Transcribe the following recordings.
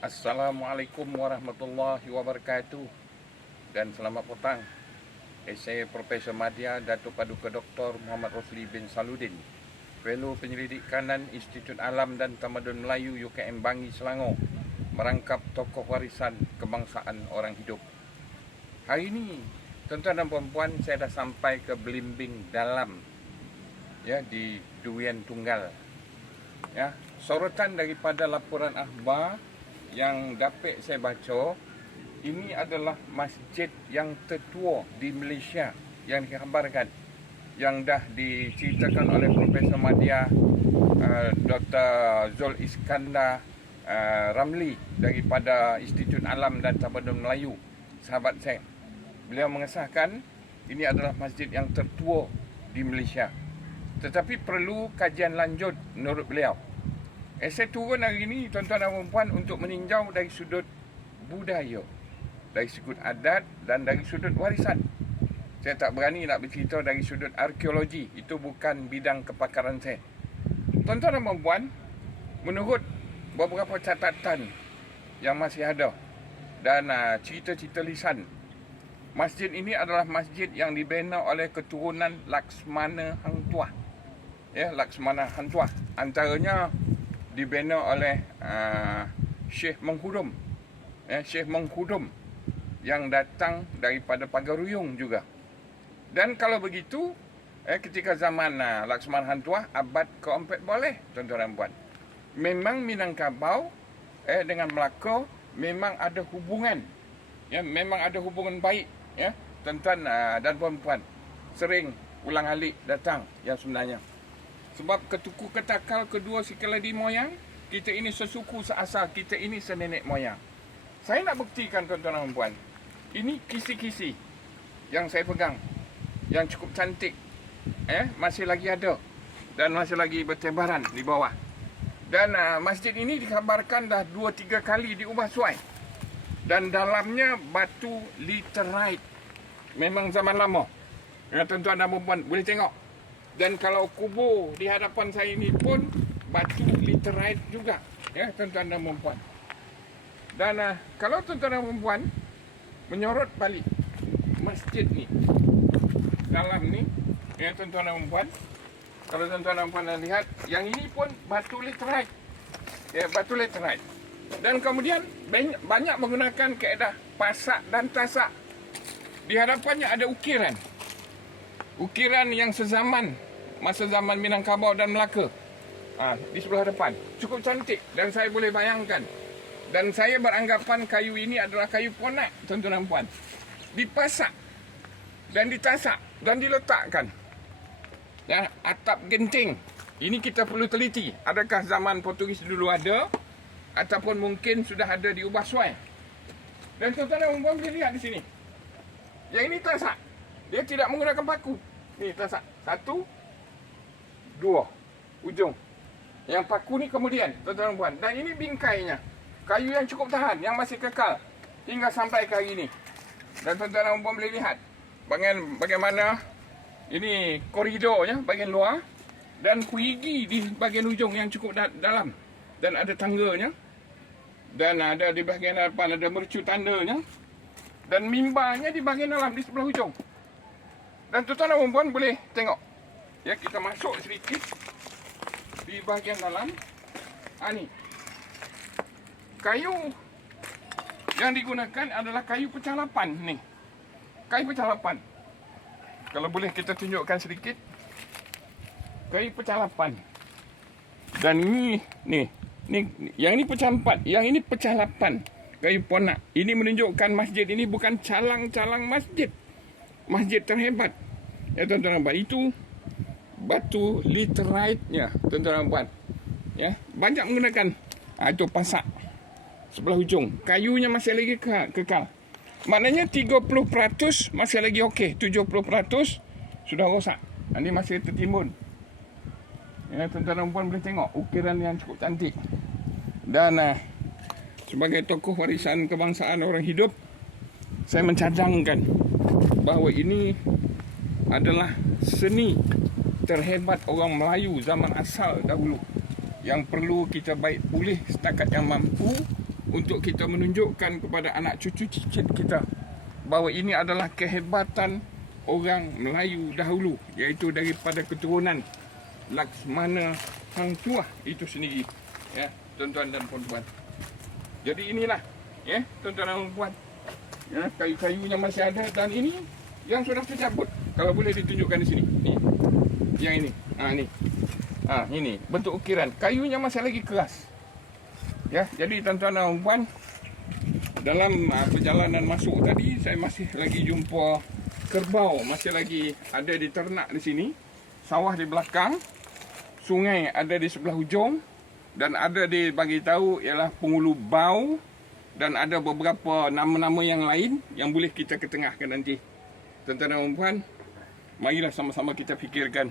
Assalamualaikum warahmatullahi wabarakatuh dan selamat petang. Saya Profesor Madya Datuk Paduka Dr. Muhammad Rosli bin Saludin, Fellow Penyelidik Kanan Institut Alam dan Tamadun Melayu UKM Bangi Selangor, merangkap tokoh warisan kebangsaan orang hidup. Hari ini, tuan-tuan dan puan-puan, saya dah sampai ke Belimbing Dalam, ya, di Durian Tunggal. Ya, sorotan daripada laporan akhbar yang dapat saya baca, ini adalah masjid yang tertua di Malaysia yang dikhabarkan, yang dah diceritakan oleh Profesor Madya, Dr. Zul Iskandar Ramli daripada Institut Alam dan Tamadun Melayu, sahabat saya. Beliau mengesahkan ini adalah masjid yang tertua di Malaysia, tetapi perlu kajian lanjut menurut beliau. Saya turun hari ini, tuan-tuan dan puan, untuk meninjau dari sudut budaya, dari sudut adat dan dari sudut warisan. Saya tak berani nak bercerita dari sudut arkeologi, itu bukan bidang kepakaran saya. Tuan-tuan dan puan, menurut beberapa catatan yang masih ada dan cerita-cerita lisan, masjid ini adalah masjid yang dibina oleh keturunan Laksmana Hang Tuah. Ya, Laksmana Hang Tuah. Antaranya dibina oleh Syekh Menghudum, Syekh Menghudum yang datang daripada Pagaruyung juga. Dan kalau begitu, ketika zaman Laksmana Hang Tuah, abad ke-4 boleh, tuan-tuan dan puan. Memang Minangkabau dengan Melaka memang ada hubungan, ya, memang ada hubungan baik, ya, tuan-tuan dan puan-puan. Sering ulang-alik datang yang sebenarnya. Sebab ketuku ketakal kedua si keladi moyang, kita ini sesuku seasal, kita ini senenek moyang. Saya nak buktikan, tuan-tuan dan puan, ini kisi-kisi yang saya pegang, yang cukup cantik, masih lagi ada dan masih lagi bertebaran di bawah. Dan masjid ini dikabarkan dah 2-3 kali diubah suai. Dan dalamnya batu literite, memang zaman lama. Ya, tuan-tuan dan puan boleh tengok. Dan kalau kubur di hadapan saya ini pun batu literite juga, ya, tuan-tuan dan puan. Dan kalau tuan-tuan dan puan menyorot balik masjid ni, dalam ni, ya, tuan-tuan dan puan, kalau tuan-tuan dan puan lihat, yang ini pun batu literite, ya, batu literite. Dan kemudian banyak menggunakan kaedah pasak dan tasak. Di hadapannya ada ukiran, ukiran yang sezaman, masa zaman Minangkabau dan Melaka, di sebelah depan. Cukup cantik dan saya boleh bayangkan. Dan saya beranggapan kayu ini adalah kayu ponak, tuan-tuan dan puan. Dipasak dan ditasak dan diletakkan. Ya, atap genting. Ini kita perlu teliti. Adakah zaman Portugis dulu ada, ataupun mungkin sudah ada diubah suai. Dan tuan-tuan dan puan boleh lihat di sini. Yang ini tasak. Dia tidak menggunakan paku. Ni tasak. 1, 2 ujung. Yang paku ni kemudian, tuan-tuan dan puan. Dan ini bingkainya. Kayu yang cukup tahan, yang masih kekal hingga sampai ke hari ini. Dan tuan-tuan dan puan boleh lihat bagaimana ini koridornya bahagian luar dan kuigi di bahagian ujung yang cukup dalam. Dan ada tangganya. Dan ada di bahagian depan ada mercu tandanya. Dan mimbarnya di bahagian dalam di sebelah ujung. Dan tuan-tuan dan puan boleh tengok. Ya, kita masuk sedikit di bahagian dalam. Ni kayu yang digunakan adalah kayu pecah lapan ni. Kayu pecah lapan. Kalau boleh kita tunjukkan sedikit. Kayu pecah lapan. Dan ini yang ini pecah 4, yang ini pecah 8. Kayu ponak. Ini menunjukkan masjid ini bukan calang-calang masjid. Masjid terhebat. Ya, tuan-tuan dan puan, itu batu literite-nya, tuan-tuan dan puan. Ya, banyak menggunakan itu pasak sebelah ujung. Kayunya masih lagi kekal. Maknanya 30% masih lagi okey, 70% sudah rosak. Ini masih tertimbun. Ya, tuan-tuan dan puan boleh tengok ukiran yang cukup cantik. Dan sebagai tokoh warisan kebangsaan orang hidup, saya mencadangkan bahawa ini adalah seni terhebat orang Melayu zaman asal dahulu yang perlu kita baik pulih setakat yang mampu untuk kita menunjukkan kepada anak cucu cicit kita bahawa ini adalah kehebatan orang Melayu dahulu, iaitu daripada keturunan Laksmana Hang Tuah itu sendiri, ya tuan-tuan dan puan-puan. Jadi inilah, ya tuan-tuan dan puan-puan, ya kayu-kayunya masih ada, dan ini yang sudah tercabut. Kalau boleh ditunjukkan di sini, nih, yang ini, ini bentuk ukiran, kayunya masih lagi keras. Ya, jadi tuan-tuan dan puan, dalam perjalanan masuk tadi saya masih lagi jumpa kerbau, masih lagi ada diternak di sini, sawah di belakang, sungai ada di sebelah hujung, dan ada dibagi tahu ialah Pengulu Bau, dan ada beberapa nama-nama yang lain yang boleh kita ketengahkan nanti. Tuan-tuan dan puan, marilah sama-sama kita fikirkan.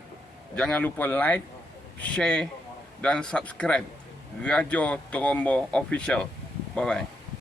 Jangan lupa like, share dan subscribe Raja Terombo Official. Bye-bye.